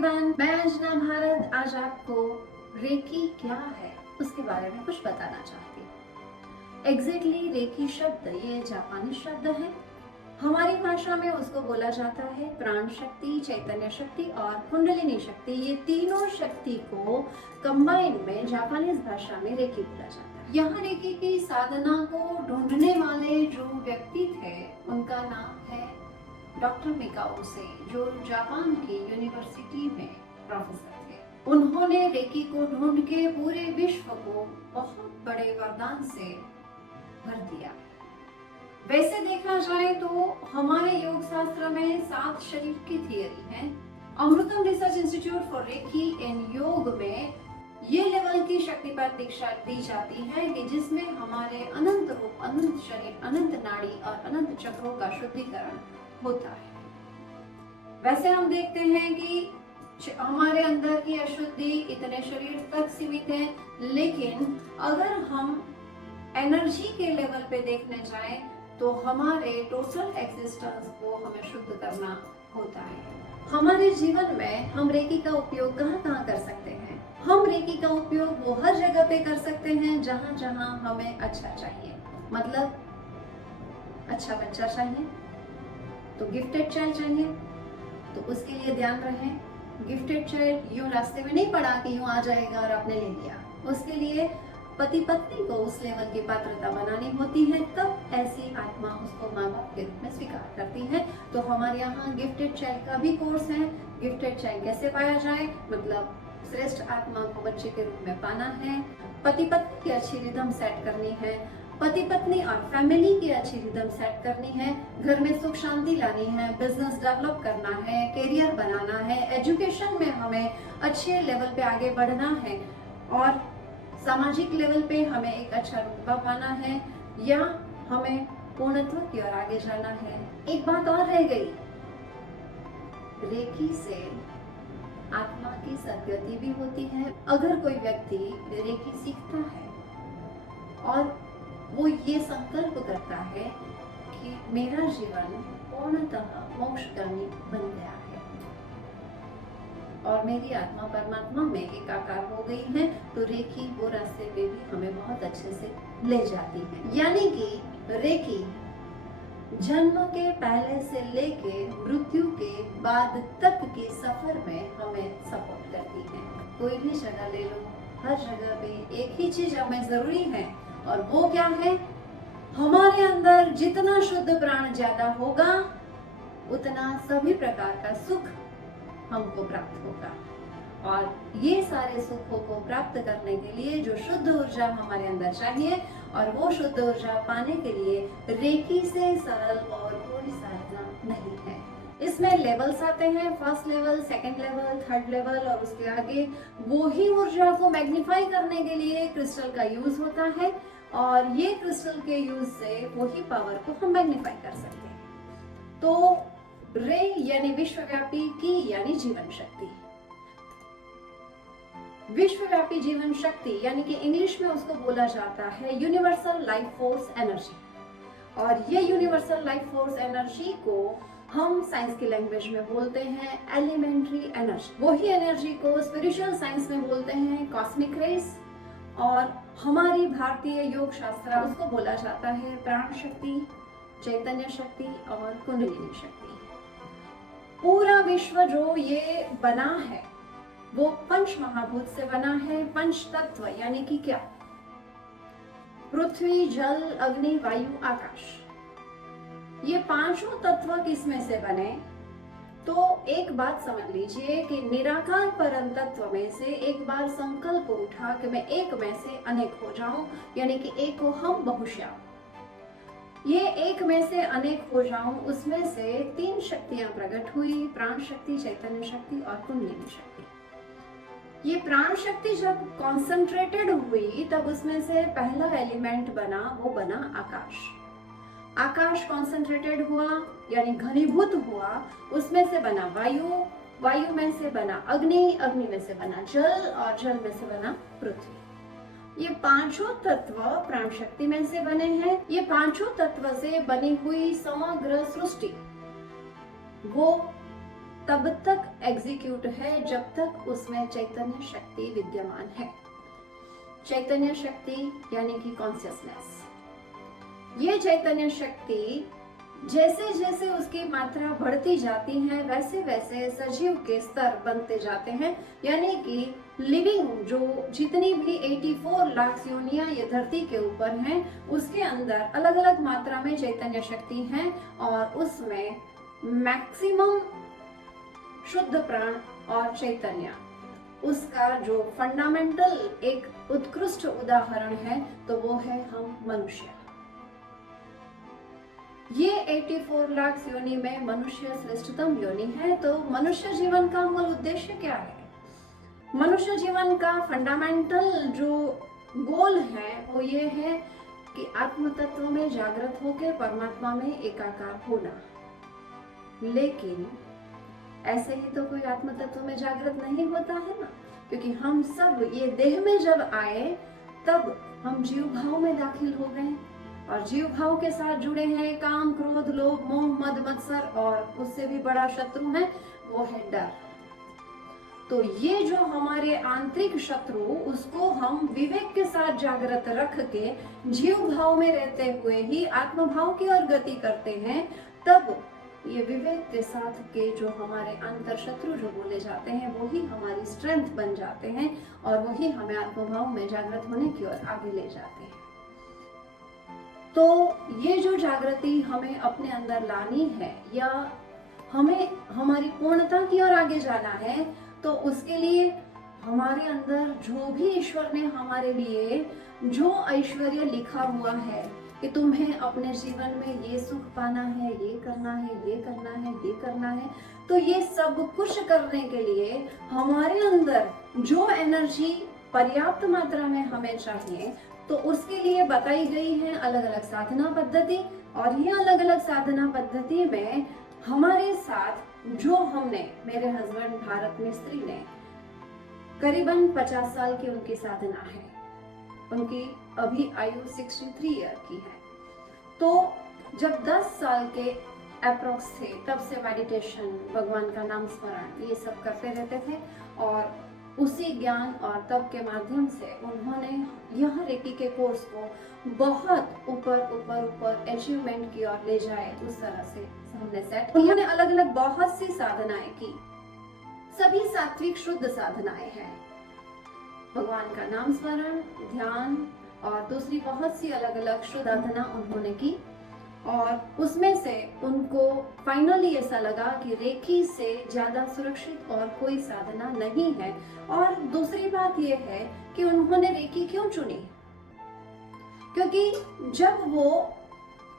Everyone, मैं अंजना भारत आज आपको रेकी क्या है उसके बारे में कुछ बताना चाहती हूँ। एग्जैक्टली रेकी शब्द ये जापानी शब्द है। हमारी भाषा में उसको बोला जाता है प्राण शक्ति, चैतन्य शक्ति और कुंडलिनी शक्ति। ये तीनों शक्ति को कंबाइन में जापानीज भाषा में रेकी बोला जाता है। यहाँ रेकी की साधना को ढूंढने वाले जो व्यक्ति थे उनका नाम है डॉक्टर मिकाओ से, जो जापान की यूनिवर्सिटी में प्रोफेसर थे। उन्होंने रेकी को ढूंढ के पूरे विश्व को बहुत बड़े वरदान से भर दिया। वैसे देखा जाए तो हमारे योग शास्त्र में 7 शरीर की थियरी है। अमृतम research institute for recce and योग में ये लेवल की शक्तिपात दीक्षा दी जाती है कि जिसमें हमारे अनंत रूप, अनंत शरीर, अनंत नाड़ी और अनंत चक्रों का शुद्धिकरण होता है। वैसे हम देखते हैं कि हमारे अंदर की अशुद्धि इतने शरीर तक सीमित है, लेकिन अगर हम एनर्जी के लेवल पे देखने जाएं तो हमारे टोटल एक्सिस्टेंस को हमें शुद्ध करना होता है। हमारे जीवन में हम रेकी का उपयोग कहाँ कर सकते हैं? हम रेकी का उपयोग वो हर जगह पे कर सकते हैं जहाँ जहाँ हमें अच्छा चाहिए। मतलब अच्छा बच्चा चाहिए तो गिफ्टेड चाइल्ड चाहिए, तो उसके लिए ध्यान रखें गिफ्टेड चाइल्ड यूं रास्ते में नहीं पड़ा कि यूं आ जाएगा और आपने ले लिया। उसके लिए पति पत्नी को उस लेवल की पात्रता बनानी होती है, तब ऐसी आत्मा उसको माँ बाप के रूप में स्वीकार करती है। तो हमारे यहाँ गिफ्टेड चाइल्ड का भी कोर्स है। गिफ्टेड चाइल्ड कैसे पाया जाए, मतलब श्रेष्ठ आत्मा को बच्चे के रूप में पाना है, पति पत्नी की अच्छी रिदम सेट करनी है, पति पत्नी और फैमिली की अच्छी रिदम सेट करनी है, घर में सुख शांति लानी है, बिजनेस डेवलप करना है, करियर बनाना है, एजुकेशन में हमें अच्छे लेवल पे आगे बढ़ना है और सामाजिक लेवल पे हमें एक अच्छा रुतबा पाना है या हमें पूर्णत्व की ओर आगे जाना है। एक बात और रह गई, रेकी से आत्मा की सद्गति भी होती है। अगर कोई व्यक्ति रेकी सीखता है और वो ये संकल्प करता है कि मेरा जीवन पूर्णतः मोक्षगामी बन गया है और मेरी आत्मा परमात्मा में एकाकार हो गई है, तो रेकी वो रास्ते पे भी हमें बहुत अच्छे से ले जाती है। यानी कि रेकी जन्म के पहले से लेके मृत्यु के बाद तक के सफर में हमें सपोर्ट करती है। कोई भी जगह ले लो, हर जगह पे एक ही चीज हमें जरूरी है और वो क्या है, हमारे अंदर जितना शुद्ध प्राण ज्यादा होगा उतना सभी प्रकार का सुख हमको प्राप्त होगा। और ये सारे सुखों को प्राप्त करने के लिए जो शुद्ध ऊर्जा हमारे अंदर चाहिए, और वो शुद्ध ऊर्जा पाने के लिए रेकी से सरल और कोई साधना नहीं है। इसमें लेवल्स आते हैं, first level, second level, third level, और उसके आगे वो ही ऊर्जा को मैग्नीफाई करने के लिए क्रिस्टल का यूज होता है और ये क्रिस्टल के यूज से वही पावर को हम मैग्नीफाई कर सकते हैं। तो रे यानी विश्वव्यापी, की यानी जीवन शक्ति। विश्वव्यापी जीवन शक्ति यानी कि इंग्लिश में उसको बोला जाता है यूनिवर्सल लाइफ फोर्स एनर्जी। और ये यूनिवर्सल लाइफ फोर्स एनर्जी को हम साइंस की लैंग्वेज में बोलते हैं एलिमेंट्री एनर्जी। वही एनर्जी को स्पिरिचुअल साइंस में बोलते हैं कॉस्मिक रेस, और हमारी भारतीय योग शास्त्र उसको बोला जाता है प्राण शक्ति, चैतन्य शक्ति और कुंडलिनी शक्ति। पूरा विश्व जो ये बना है वो पंच महाभूत से बना है। पंच तत्व यानी कि क्या, पृथ्वी, जल, अग्नि, वायु, आकाश। ये पांचों तत्व किसमें से बने? तो एक बात समझ लीजिए कि निराकार परम तत्व में से एक बार संकल्प उठा कि मैं एक में से अनेक हो जाऊं, यानी कि एक को हम बहुश्याम, ये एक में से अनेक हो जाऊं, उसमें से 3 शक्तियां प्रकट हुई, प्राण शक्ति, चैतन्य शक्ति और कुंडलिनी शक्ति। ये प्राण शक्ति जब कॉन्सेंट्रेटेड हुई तब उसमें से पहला एलिमेंट बना, वो बना आकाश। आकाश कॉन्सेंट्रेटेड हुआ यानी घनीभूत हुआ, उसमें से बना वायु, वायु में से बना अग्नि, अग्नि में से बना जल और जल में से बना पृथ्वी। ये पांचों तत्व प्राण शक्ति में से बने हैं। ये पांचों तत्व से बनी हुई समग्र सृष्टि वो तब तक एग्जीक्यूट है जब तक उसमें चैतन्य शक्ति विद्यमान है। चैतन्य शक्ति यानी कि कॉन्शियसनेस। ये चैतन्य शक्ति जैसे जैसे उसकी मात्रा बढ़ती जाती है वैसे वैसे सजीव के स्तर बनते जाते हैं, यानी कि लिविंग जो जितनी भी 84 लाख योनियां ये धरती के ऊपर हैं उसके अंदर अलग अलग मात्रा में चैतन्य शक्ति है और उसमें मैक्सिमम शुद्ध प्राण और चैतन्य उसका जो फंडामेंटल एक उत्कृष्ट उदाहरण है तो वो है हम मनुष्य। ये 84 लाख योनि में मनुष्य श्रेष्ठतम योनि है। तो मनुष्य जीवन का मूल उद्देश्य क्या है? मनुष्य जीवन का फंडामेंटल जो गोल है वो ये है कि आत्म तत्व में जागृत होकर परमात्मा में एकाकार होना। लेकिन ऐसे ही तो कोई आत्म तत्व में जागृत नहीं होता है ना, क्योंकि हम सब ये देह में जब आए तब हम जीव भाव में दाखिल हो गए और जीव भाव के साथ जुड़े हैं काम, क्रोध, लोभ, मोह, मद, मत्सर और उससे भी बड़ा शत्रु है वो है डर। तो ये जो हमारे आंतरिक शत्रु उसको हम विवेक के साथ जागृत रख के जीव भाव में रहते हुए ही आत्म भाव की ओर गति करते हैं। तब ये विवेक के साथ के जो हमारे अंतर शत्रु जो बोले जाते हैं वो ही हमारी स्ट्रेंथ बन जाते हैं और वही हमें आत्म भाव में जागृत होने की ओर आगे ले जाते हैं। तो ये जो जागृति हमें अपने अंदर लानी है या हमें हमारी पूर्णता की ओर आगे जाना है तो उसके लिए हमारे अंदर जो भी ईश्वर ने हमारे लिए जो ऐश्वर्य लिखा हुआ है कि तुम्हें अपने जीवन में ये सुख पाना है, ये करना है, ये करना है, ये करना है, तो ये सब कुछ करने के लिए हमारे अंदर जो एनर्जी पर्याप्त मात्रा में हमें चाहिए तो उसके लिए बताई गई है अलग अलग साधना पद्धति। और ये अलग अलग साधना पद्धति में हमारे साथ जो हमने मेरे हस्बैंड भारत मिस्त्री ने करीबन 50 साल की उनकी साधना है, उनकी अभी आयु 63 ईयर की है। तो जब 10 साल के अप्रोक्स थे तब से मेडिटेशन, भगवान का नाम स्मरण ये सब करते रहते थे और उसी ज्ञान और तप के माध्यम से उन्होंने यह रेकी के कोर्स को बहुत ऊपर ऊपर ऊपर अचीवमेंट की ओर ले जाए उस तरह से हमने सेट। उन्होंने अलग अलग बहुत सी साधनाएं की, सभी सात्विक शुद्ध साधनाएं हैं, भगवान का नाम स्मरण, ध्यान और दूसरी बहुत सी अलग अलग शुद्ध साधना उन्होंने की। और उसमें से उनको फाइनली ऐसा लगा कि रेकी से ज्यादा सुरक्षित और कोई साधना नहीं है। और दूसरी बात यह है कि उन्होंने रेकी क्यों चुनी, क्योंकि जब वो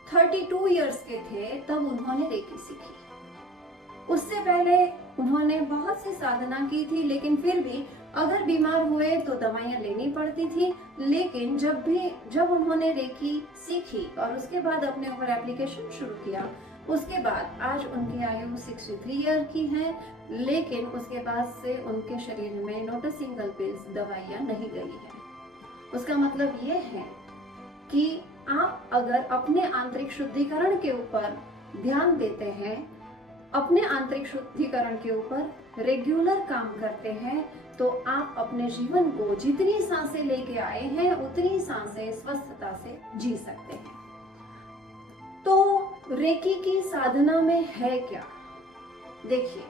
32 इयर्स के थे तब उन्होंने रेकी सीखी। उससे पहले उन्होंने बहुत सी साधना की थी, लेकिन फिर भी अगर बीमार हुए तो दवाइयां लेनी पड़ती थी। लेकिन जब उन्होंने रेकी सीखी और उसके बाद अपने ऊपर एप्लीकेशन शुरू किया, उसके बाद आज उनकी आयु 63 ईयर की है, लेकिन उसके बाद से उनके शरीर में नॉट अ सिंगल पिल्स दवाइयां नहीं गई है। उसका मतलब ये है कि आप अगर अपने आंतरिक शुद्धिकरण के ऊपर ध्यान देते हैं, अपने आंतरिक शुद्धिकरण के ऊपर रेगुलर काम करते हैं, तो आप अपने जीवन को जितनी सांसें लेके आए हैं उतनी सांसें स्वस्थता से जी सकते हैं। तो रेकी की साधना में है क्या? देखिए,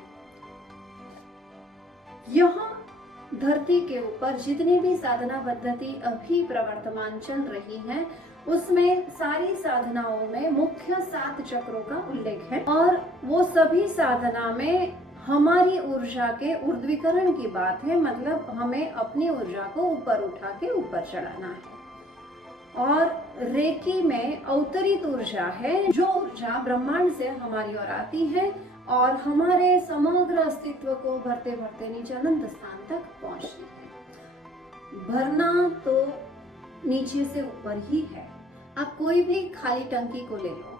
यह धरती के ऊपर जितनी भी साधना पद्धति अभी प्रवर्तमान चल रही है उसमें सारी साधनाओं में मुख्य 7 चक्रों का उल्लेख है और वो सभी साधना में हमारी ऊर्जा के ऊर्ध्वीकरण की बात है। मतलब हमें अपनी ऊर्जा को ऊपर उठा के ऊपर चढ़ाना है। और रेकी में अवतरित ऊर्जा है, जो ऊर्जा ब्रह्मांड से हमारी ओर आती है और हमारे समग्र अस्तित्व को भरते भरते नीचे अनंत स्थान तक पहुंचती है। भरना तो नीचे से ऊपर ही है। आप कोई भी खाली टंकी को ले लो,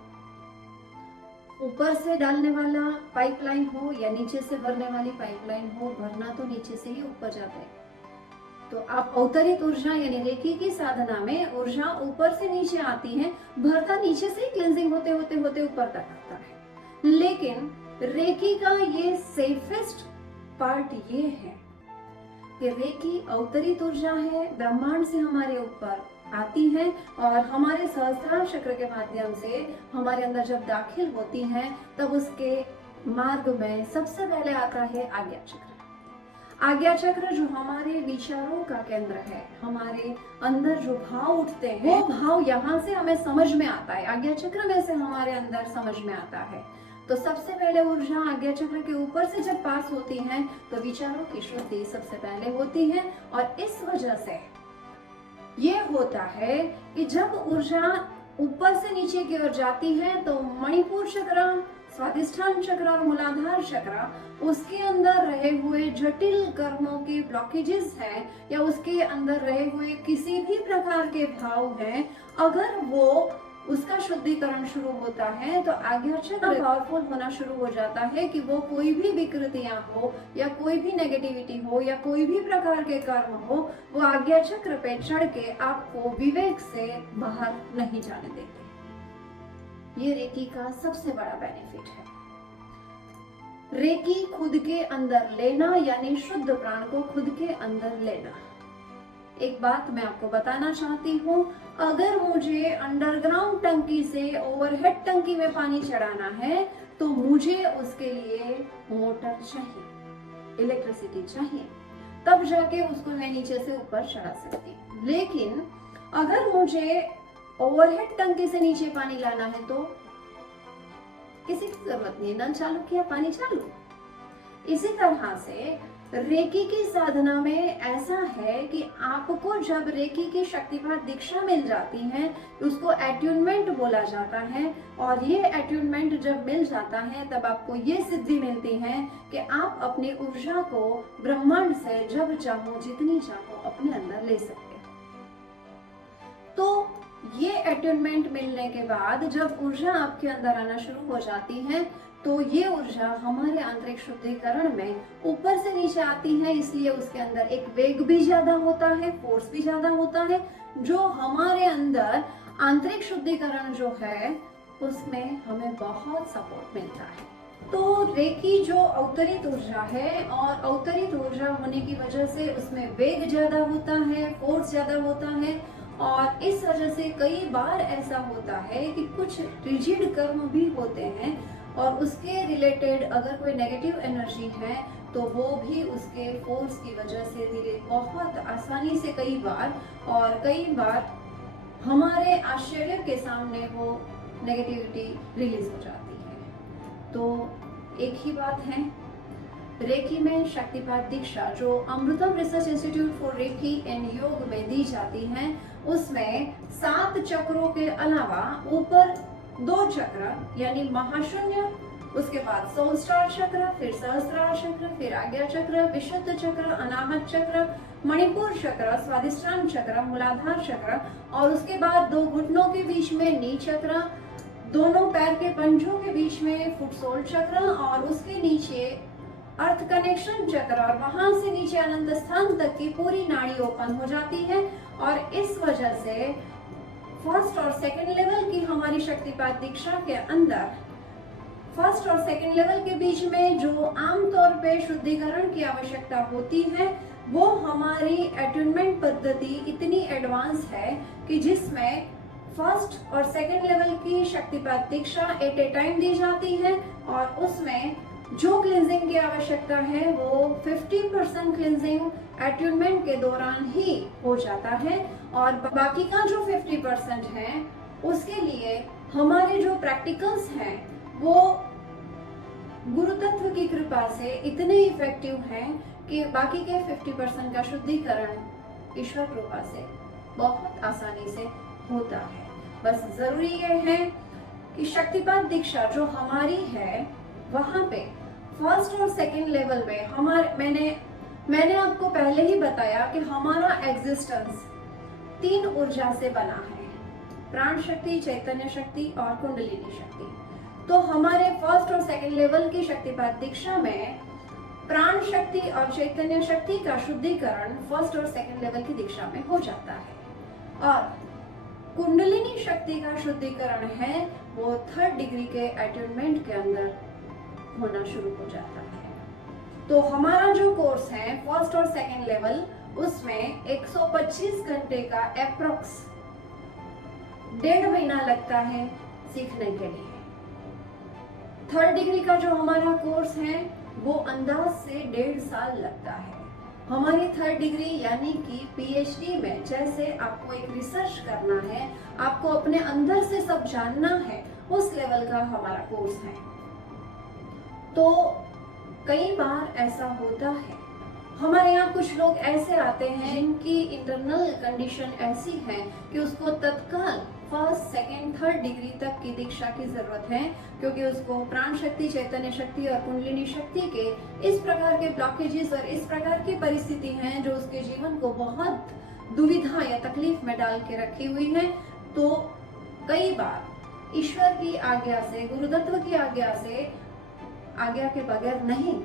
ऊपर से डालने वाला पाइपलाइन हो या नीचे से भरने वाली पाइपलाइन हो, भरना तो नीचे से ही ऊपर जाता है। तो आप अवतरित ऊर्जा यानी रेकी की साधना में ऊर्जा ऊपर से नीचे आती है, भरता नीचे से क्लेंजिंग होते होते होते ऊपर तक आता है। लेकिन रेकी का ये सेफेस्ट पार्ट ये है कि रेकी अवतरित ऊर्जा है, ब्रह्मांड से हमारे ऊपर आती है और हमारे सहस्त्रार चक्र के माध्यम से हमारे अंदर जब दाखिल होती है तब उसके मार्ग में सबसे पहले आता है आज्ञा चक्र। आज्ञा चक्र जो हमारे विचारों का केंद्र है, हमारे अंदर जो भाव उठते हैं वो भाव यहाँ से हमें समझ में आता है, आज्ञा चक्र में से हमारे अंदर समझ में आता है। तो सबसे पहले ऊर्जा आज्ञा चक्र के ऊपर से जब पास होती है तो विचारों की शुद्धि सबसे पहले होती है और इस वजह से ये होता है कि जब ऊर्जा ऊपर से नीचे की ओर जाती है तो मणिपुर चक्र, स्वादिष्ठान चक्र और मूलाधार चक्र उसके अंदर रहे हुए जटिल कर्मों के ब्लॉकेजेस हैं या उसके अंदर रहे हुए किसी भी प्रकार के भाव हैं, अगर वो उसका शुद्धिकरण शुरू होता है तो आज्ञा चक्र पावरफुल होना शुरू हो जाता है कि वो कोई भी विकृतियां हो या कोई भी नेगेटिविटी हो या कोई भी प्रकार के कर्म हो, वो आज्ञा चक्र पे चढ़ के आपको विवेक से बाहर नहीं जाने देते। ये रेकी का सबसे बड़ा बेनिफिट है। रेकी खुद के अंदर लेना यानी शुद्ध प्राण को खुद के अंदर लेना। एक बात मैं आपको बताना चाहती हूँ, अगर मुझे अंडरग्राउंड टंकी से ओवरहेड टंकी में पानी चढ़ाना है तो मुझे उसके लिए मोटर चाहिए, इलेक्ट्रिसिटी चाहिए, तब जाके उसको मैं नीचे से ऊपर चढ़ा सकती हूँ। लेकिन अगर मुझे ओवरहेड टंकी से नीचे पानी लाना है तो किसी की जरूरत नहीं, नल चालू किया पानी चालू। इसी तरह से रेकी की साधना में ऐसा है कि आपको जब रेकी की शक्तिपात दीक्षा मिल जाती है उसको एट्यूनमेंट बोला जाता है और ये एट्यूनमेंट जब मिल जाता है तब आपको ये सिद्धि मिलती है कि आप अपनी ऊर्जा को ब्रह्मांड से जब चाहो जितनी चाहो अपने अंदर ले सकते हैं। तो ये अटेनमेंट मिलने के बाद जब ऊर्जा आपके अंदर आना शुरू हो जाती है तो ये ऊर्जा हमारे आंतरिक शुद्धिकरण में ऊपर से नीचे आती है, इसलिए उसके अंदर एक वेग भी ज्यादा होता है, फोर्स भी ज्यादा होता है, जो हमारे अंदर आंतरिक शुद्धिकरण जो है उसमें हमें बहुत सपोर्ट मिलता है। तो रेकी जो अवतरित ऊर्जा है और अवतरित ऊर्जा होने की वजह से उसमें वेग ज्यादा होता है, फोर्स ज्यादा होता है और इस वजह से कई बार ऐसा होता है कि कुछ रिजिड कर्म भी होते हैं और उसके रिलेटेड अगर कोई नेगेटिव एनर्जी है तो वो भी उसके फोर्स की वजह से धीरे बहुत आसानी से कई बार हमारे आश्चर्य के सामने वो नेगेटिविटी रिलीज हो जाती है। तो एक ही बात है, रेकी में शक्तिपात दीक्षा जो अमृतम research institute for recce and योग में दी जाती है उसमें 7 चक्रों के अलावा ऊपर 2 चक्र यानी महाशून्य, उसके बाद सहस्त्रार चक्र, फिर सहस्त्रार चक्र, फिर आज्ञा चक्र, विशुद्ध चक्र, अनाहत चक्र, मणिपुर चक्र, स्वादिष्ठान चक्र, मूलाधार चक्र और उसके बाद 2 घुटनों के बीच में नी चक्र, दोनों पैर के पंजों के बीच में फुटसोल चक्र और उसके नीचे अर्थ कनेक्शन चक्र और वहां से नीचे अनंत स्थान तक की पूरी नाड़ी ओपन हो जाती है और इस वजह से फर्स्ट और सेकंड लेवल की हमारी शक्तिपात दीक्षा के अंदर फर्स्ट और सेकंड लेवल के बीच में जो आमतौर पे शुद्धिकरण की आवश्यकता होती है वो हमारी अटेनमेंट पद्धति इतनी एडवांस है कि जिसमें फर्स्ट और सेकंड लेवल की शक्तिपात दीक्षा एट ए टाइम दी जाती है और उसमें जो क्लींजिंग की आवश्यकता है वो 50% क्लींजिंग अटेनमेंट के दौरान ही हो जाता है और बाकी का जो 50% है उसके लिए हमारे जो प्रैक्टिकल्स हैं वो गुरु तत्व की कृपा से इतने इफेक्टिव हैं कि बाकी के 50% का शुद्धिकरण ईश्वर कृपा से बहुत आसानी से होता है। बस जरूरी ये है कि शक्तिपात दीक्षा जो हमारी है वहां पे फर्स्ट और सेकंड लेवल में मैंने आपको पहले ही बताया कि हमारा एग्जिस्टेंस 3 ऊर्जा से बना है, प्राण शक्ति, चैतन्य शक्ति और कुंडलिनी शक्ति। तो हमारे फर्स्ट और सेकंड लेवल की शक्तिपात दीक्षा में प्राण शक्ति और चैतन्य शक्ति का शुद्धिकरण फर्स्ट और सेकंड लेवल की दीक्षा में हो जाता है और कुंडलिनी शक्ति का शुद्धिकरण है वो 3rd डिग्री के अटेनमेंट के अंदर होना शुरू हो जाता है। तो हमारा जो कोर्स है फर्स्ट और सेकंड लेवल, उसमें 125 घंटे का अप्रोक्स 1.5 महीना लगता है सीखने के लिए। थर्ड डिग्री का जो हमारा कोर्स है वो अंदाज से 1.5 साल लगता है। हमारी थर्ड डिग्री यानी कि पीएचडी में जैसे आपको एक रिसर्च करना है, आपको अपने अंदर से सब जानना है, उस लेवल का हमारा कोर्स है। तो कई बार ऐसा होता है, हमारे यहाँ कुछ लोग ऐसे आते हैं जिनकी इंटरनल कंडीशन ऐसी है कि उसको तत्काल फर्स्ट सेकंड थर्ड डिग्री तक की दीक्षा की जरूरत है, क्योंकि उसको प्राण शक्ति, चैतन्य शक्ति और कुंडलिनी शक्ति के इस प्रकार के ब्लॉकेजेस और इस प्रकार की परिस्थिति हैं जो उसके जीवन को बहुत दुविधा या तकलीफ में डाल के रखी हुई है। तो कई बार ईश्वर की आज्ञा से, गुरुतत्व की आज्ञा से, आज्ञा के बगैर नहीं,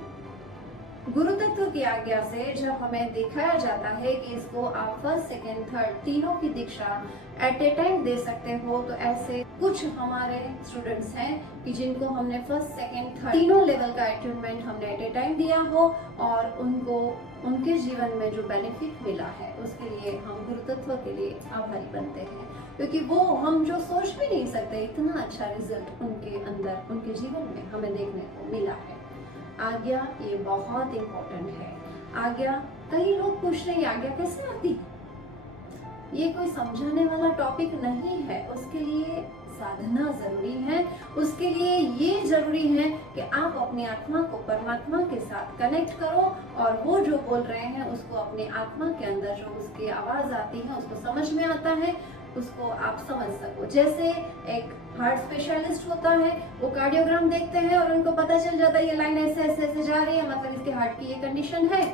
गुरु तत्व की आज्ञा से जब हमें दिखाया जाता है कि इसको आप फर्स्ट सेकेंड थर्ड तीनों की दीक्षा एट ए टाइम दे सकते हो, तो ऐसे कुछ हमारे स्टूडेंट्स हैं कि जिनको हमने फर्स्ट सेकेंड थर्ड तीनों लेवल का अटैचमेंट हमने एट ए टाइम दिया हो और उनको उनके जीवन में जो बेनिफिट मिला है उसके लिए हम गुरु तत्व के लिए आभारी बनते हैं, क्योंकि वो हम जो सोच भी नहीं सकते इतना अच्छा रिजल्ट उनके अंदर, उनके जीवन में हमें देखने को मिला है। आज्ञा ये बहुत इम्पोर्टेंट है। आज्ञा, कई लोग पूछ रहे हैं आज्ञा कैसे आती है? ये कोई समझाने वाला टॉपिक नहीं है। उसके लिए साधना जरूरी है, उसके लिए ये जरूरी है कि आप अपनी आत्मा को परमात्मा के साथ कनेक्ट करो और वो जो बोल रहे हैं उसको अपनी आत्मा के अंदर जो उसकी आवाज आती है उसको समझ में आता है, उसको आप समझ सको। जैसे एक हार्ट स्पेशलिस्ट होता है, वो कार्डियोग्राम देखते हैं और उनको पता चल जाता है ये लाइन ऐसे ऐसे ऐसे जा रही है, मतलब इसके हार्ट की ये कंडीशन है।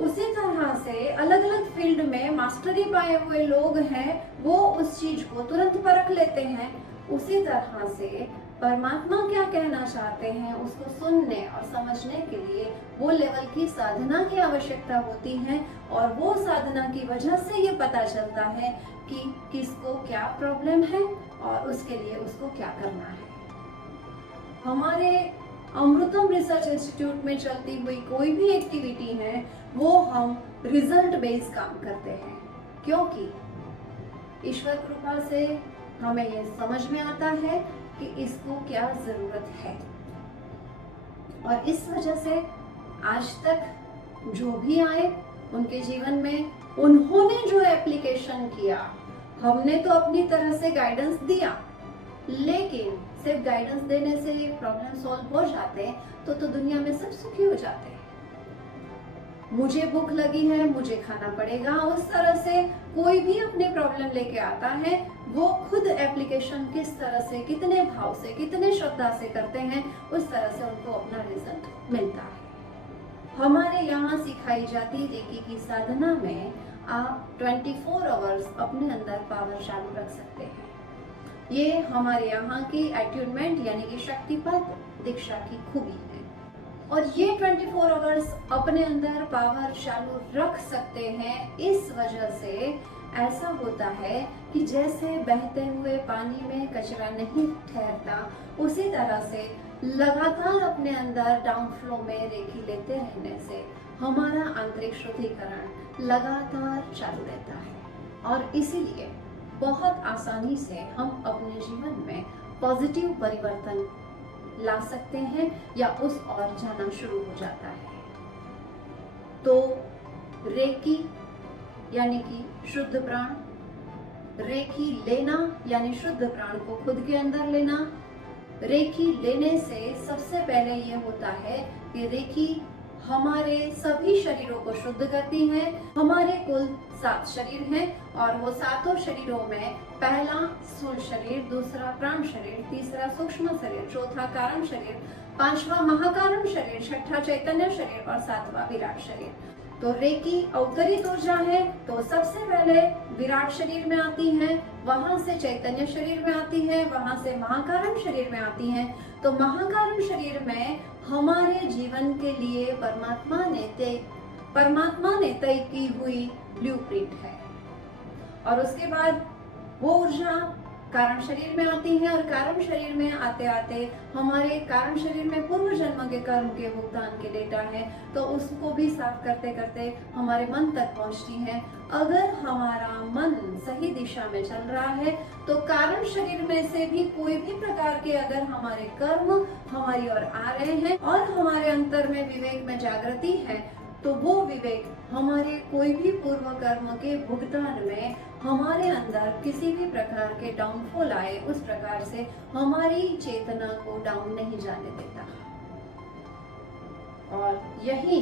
उसी तरह से अलग अलग फील्ड में मास्टरी पाए हुए लोग हैं, वो उस चीज को तुरंत परख लेते हैं। उसी तरह से परमात्मा क्या कहना चाहते हैं उसको सुनने और समझने के लिए वो लेवल की साधना की आवश्यकता होती है, और वो साधना की वजह से ये पता चलता है कि किसको क्या प्रॉब्लम है और उसके लिए उसको क्या करना है। हमारे अमृतम रिसर्च इंस्टीट्यूट में चलती हुई कोई भी एक्टिविटी है वो हम रिजल्ट बेस्ड काम करते हैं, क्योंकि ईश्वर कृपा से हमें ये समझ में आता है कि इसको क्या जरूरत है। और इस वजह से आज तक जो भी आए उनके जीवन में उन्होंने जो एप्लीकेशन किया, हमने तो अपनी तरह से गाइडेंस दिया, लेकिन सिर्फ गाइडेंस देने से प्रॉब्लम सॉल्व हो जाते तो दुनिया में सब सुखी हो जाते। मुझे भूख लगी है, मुझे खाना पड़ेगा, उस तरह से कोई भी अपने प्रॉब्लम लेके आता है, वो खुद एप्लीकेशन किस तरह से, कितने भाव से, कितने श्रद्धा से करते हैं, उस तरह से उनको अपना रिजल्ट मिलता है। हमारे यहाँ सिखाई जाती रेकी की साधना में आप 24 आवर्स अपने अंदर पावर चालू रख सकते हैं। ये हमारे यहाँ की अट्यूनमेंट यानी कि शक्तिपद दीक्षा की खूबी है। और ये 24 आवर्स अपने अंदर पावर चालू रख सकते हैं, इस वजह से ऐसा होता है कि जैसे बहते हुए पानी में कचरा नहीं ठहरता, उसी तरह से लगातार अपने अंदर डाउन फ्लो में रेकी लेते रहने से हमारा आंतरिक शुद्धिकरण लगातार चालू रहता है, और इसीलिए बहुत आसानी से हम अपने जीवन में पॉजिटिव परिवर्तन ला सकते हैं या उस ओर जाना शुरू हो जाता है। तो रेकी यानी कि शुद्ध प्राण, रेकी लेना यानी शुद्ध प्राण को खुद के अंदर लेना। रेकी लेने से सबसे पहले ये होता है कि रेकी हमारे सभी शरीरों को शुद्ध करती है। हमारे कुल 7 शरीर हैं और वो 7 शरीरों में पहला स्थूल शरीर, दूसरा प्राण शरीर, तीसरा सूक्ष्म शरीर, चौथा कारण शरीर, 5वां महाकारण शरीर, 6ठा चैतन्य शरीर और 7वां विराट शरीर। तो रेकी अवतरित ऊर्जा है, तो सबसे पहले विराट शरीर में आती है, वहां से चैतन्य शरीर में आती है, वहां से महाकारण शरीर में आती है। तो महाकारण शरीर में हमारे जीवन के लिए परमात्मा ने तय की हुई ब्लूप्रिंट है, और उसके बाद वो ऊर्जा कारण शरीर में आती हैं और कारण शरीर में आते आते हमारे कारण शरीर में पूर्व जन्म के कर्म के भुगतान के डेटा है, तो उसको भी साफ करते करते हमारे मन तक पहुंचती हैं। अगर हमारा मन सही दिशा में चल रहा है तो कारण शरीर में से भी कोई भी प्रकार के अगर हमारे कर्म हमारी ओर आ रहे हैं और हमारे अंतर में विवेक में जागृति है, तो वो विवेक हमारे कोई भी पूर्व कर्म के भुगतान में हमारे अंदर किसी भी प्रकार के डाउनफॉल आए उस प्रकार से हमारी चेतना को डाउन नहीं जाने देता। और यही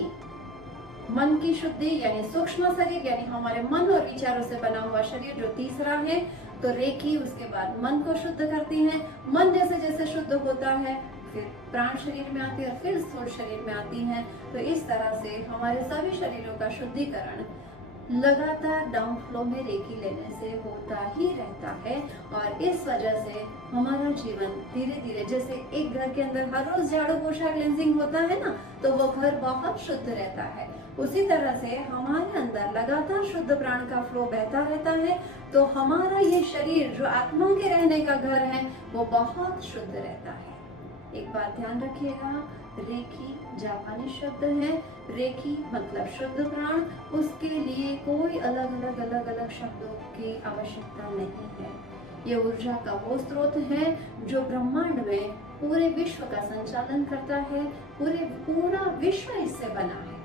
मन की शुद्धि यानी सूक्ष्म शरीर यानी हमारे मन और विचारों से बना हुआ शरीर जो तीसरा है, तो रेकी उसके बाद मन को शुद्ध करती है। मन जैसे जैसे शुद्ध होता है फिर प्राण शरीर में आती है और फिर स्थूल शरीर में आती है। तो इस तरह से हमारे सभी शरीरों का शुद्धिकरण लगातार डाउन फ्लो में रेकी लेने से होता ही रहता है। और इस वजह से हमारा जीवन धीरे धीरे, जैसे एक घर के अंदर हर रोज झाड़ू पोछा क्लेंजिंग होता है ना, तो वो घर बहुत शुद्ध रहता है। उसी तरह से हमारे अंदर लगातार शुद्ध प्राण का फ्लो बहता रहता है, तो हमारा ये शरीर जो आत्मा के रहने का घर है वो बहुत शुद्ध रहता है। एक बात ध्यान रखिएगा, रेकी जापानी शब्द है। रेकी मतलब शुद्ध प्राण, उसके लिए कोई अलग अलग शब्दों की आवश्यकता नहीं है। ये ऊर्जा का वो स्रोत है जो ब्रह्मांड में पूरे विश्व का संचालन करता है। पूरा विश्व इससे बना है,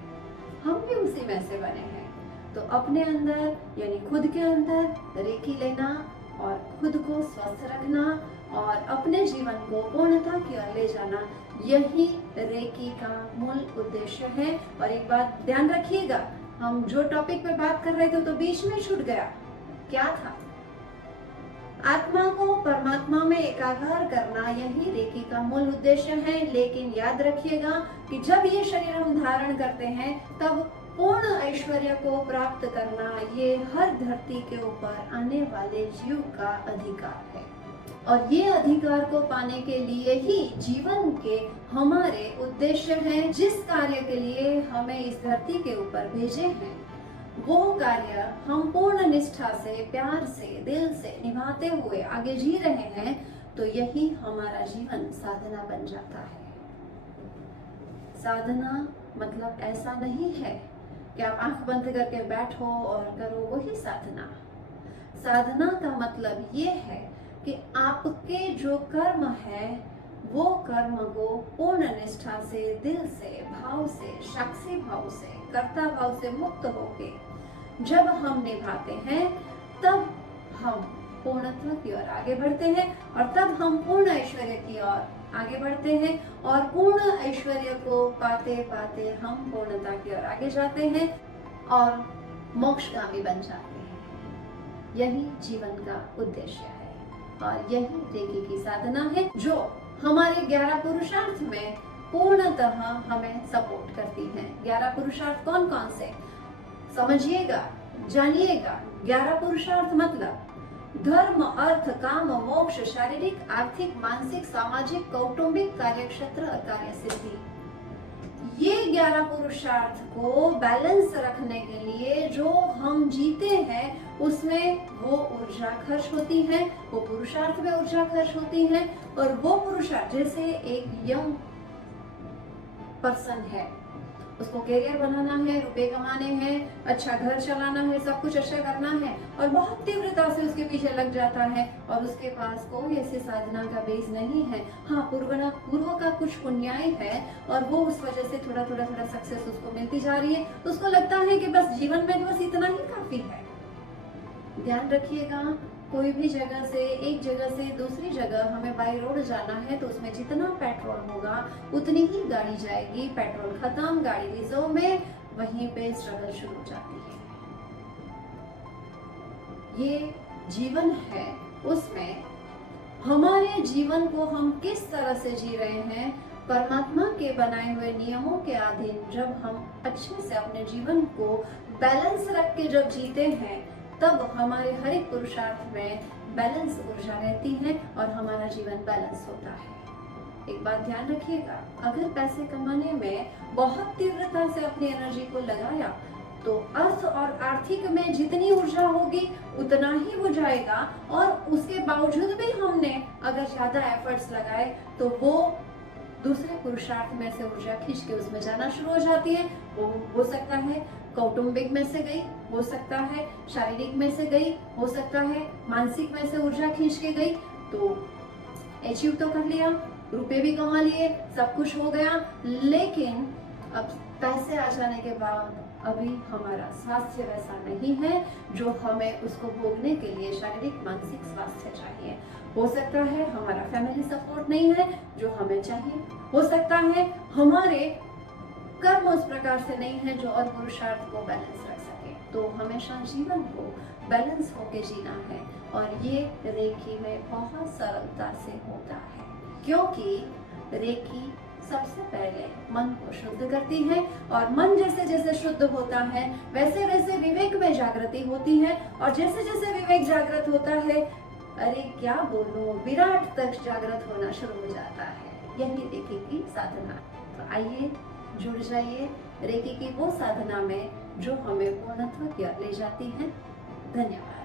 हम भी उसी में से बने हैं। तो अपने अंदर यानी खुद के अंदर रेकी लेना और खुद को स्वस्थ रखना और अपने जीवन को पूर्णता की ओर ले जाना, यही रेकी का मूल उद्देश्य है। और एक बात ध्यान रखिएगा, हम जो टॉपिक पे बात कर रहे थे तो बीच में छूट गया, क्या था? आत्मा को परमात्मा में एकाकार करना, यही रेकी का मूल उद्देश्य है। लेकिन याद रखिएगा कि जब ये शरीर हम धारण करते हैं तब पूर्ण ऐश्वर्य को प्राप्त करना ये हर धरती के ऊपर आने वाले जीव का अधिकार है। और ये अधिकार को पाने के लिए ही जीवन के हमारे उद्देश्य हैं। जिस कार्य के लिए हमें इस धरती के ऊपर भेजे हैं वो कार्य हम पूर्ण निष्ठा से, प्यार से, दिल से निभाते हुए आगे जी रहे हैं, तो यही हमारा जीवन साधना बन जाता है। साधना मतलब ऐसा नहीं है कि आप आंख बंद करके बैठो और करो, वही साधना। साधना का मतलब ये है कि आपके जो कर्म है वो कर्म को पूर्ण निष्ठा से, दिल से, भाव से, साक्षी भाव से, कर्ता भाव से मुक्त होके जब हम निभाते हैं तब हम पूर्णत्व की ओर आगे बढ़ते हैं और तब हम पूर्ण ऐश्वर्य की ओर आगे बढ़ते हैं। और पूर्ण ऐश्वर्य को पाते पाते हम पूर्णता की ओर आगे जाते हैं और मोक्षगामी बन जाते हैं। यही जीवन का उद्देश्य है और यही रेकी की साधना है जो हमारे 11 पुरुषार्थ में पूर्णतः हमें सपोर्ट करती है। 11 पुरुषार्थ कौन कौन से समझिएगा, जानिएगा। 11 पुरुषार्थ मतलब धर्म, अर्थ, काम, मोक्ष, शारीरिक, आर्थिक, मानसिक, सामाजिक, कौटुंबिक, कार्यक्षेत्र और कार्य सिद्धि। ये 11 पुरुषार्थ को बैलेंस रखने के लिए जो हम जीते हैं उसमें वो ऊर्जा खर्च होती है, वो पुरुषार्थ में ऊर्जा खर्च होती है। और वो पुरुषार्थ, जैसे एक यंग पर्सन है, उसको करियर बनाना है, रुपए कमाने हैं, अच्छा घर चलाना है, सब कुछ अच्छा करना है और बहुत तीव्रता से उसके पीछे लग जाता है और उसके पास कोई ऐसी साधना का बेस नहीं है। हाँ, पूर्व का कुछ पुण्याय है और वो उस वजह से थोड़ा सक्सेस उसको मिलती जा रही है। तो उसको लगता है कि बस जीवन में बस इतना ही काफी है। ध्यान रखिएगा, कोई भी जगह से, एक जगह से दूसरी जगह हमें बाई रोड जाना है तो उसमें जितना पेट्रोल होगा उतनी ही गाड़ी जाएगी। पेट्रोल खत्म, गाड़ी रिजर्व में, वहीं पे स्ट्रगल शुरू हो जाती है। ये जीवन है, उसमें हमारे जीवन को हम किस तरह से जी रहे हैं, परमात्मा के बनाए हुए नियमों के अधीन जब हम अच्छे से अपने जीवन को बैलेंस रख के जब जीते हैं तब हमारे हर एक पुरुषार्थ में बैलेंस ऊर्जा रहती है और हमारा जीवन बैलेंस होता है। एक बात ध्यान रखिएगा, अगर पैसे कमाने में बहुत तीव्रता से अपनी एनर्जी को लगाया तो अर्थ और आर्थिक में जितनी ऊर्जा होगी उतना ही वो जाएगा, और उसके बावजूद भी हमने अगर ज्यादा एफर्ट्स लगाए तो वो दूसरे पुरुषार्थ में से ऊर्जा खींच के उसमें जाना शुरू हो जाती है। वो हो सकता है कौटुंबिक में से गई, हो सकता है शारीरिक में से गई, हो सकता है मानसिक में से ऊर्जा खींच के गई। तो अचीव तो कर लिया, रुपए भी कमा लिए, सब कुछ हो गया, लेकिन अब पैसे आ जाने के बाद अभी हमारा स्वास्थ्य वैसा नहीं है जो हमें उसको भोगने के लिए शारीरिक मानसिक स्वास्थ्य चाहिए। हो सकता है हमारा फैमिली सपोर्ट नहीं है जो हमें चाहिए, हो सकता है हमारे कर्म उस प्रकार से नहीं है जो और पुरुषार्थ को बैलेंस रख सके। तो हमेशा जीवन को बैलेंस होके जीना है, और ये रेकी में बहुत सरलता से होता है, क्योंकि रेकी सबसे पहले मन को शुद्ध करती है, और मन जैसे जैसे शुद्ध होता है वैसे वैसे विवेक में जागृति होती है, और जैसे जैसे विवेक जागृत होता है, अरे क्या बोलूं, विराट तक जागृत होना शुरू हो जाता है। यही रेकी की साधना। तो आइए जुड़ जाइए रेकी की वो साधना में जो हमें पूर्णत्व की ओर ले जाती है। धन्यवाद।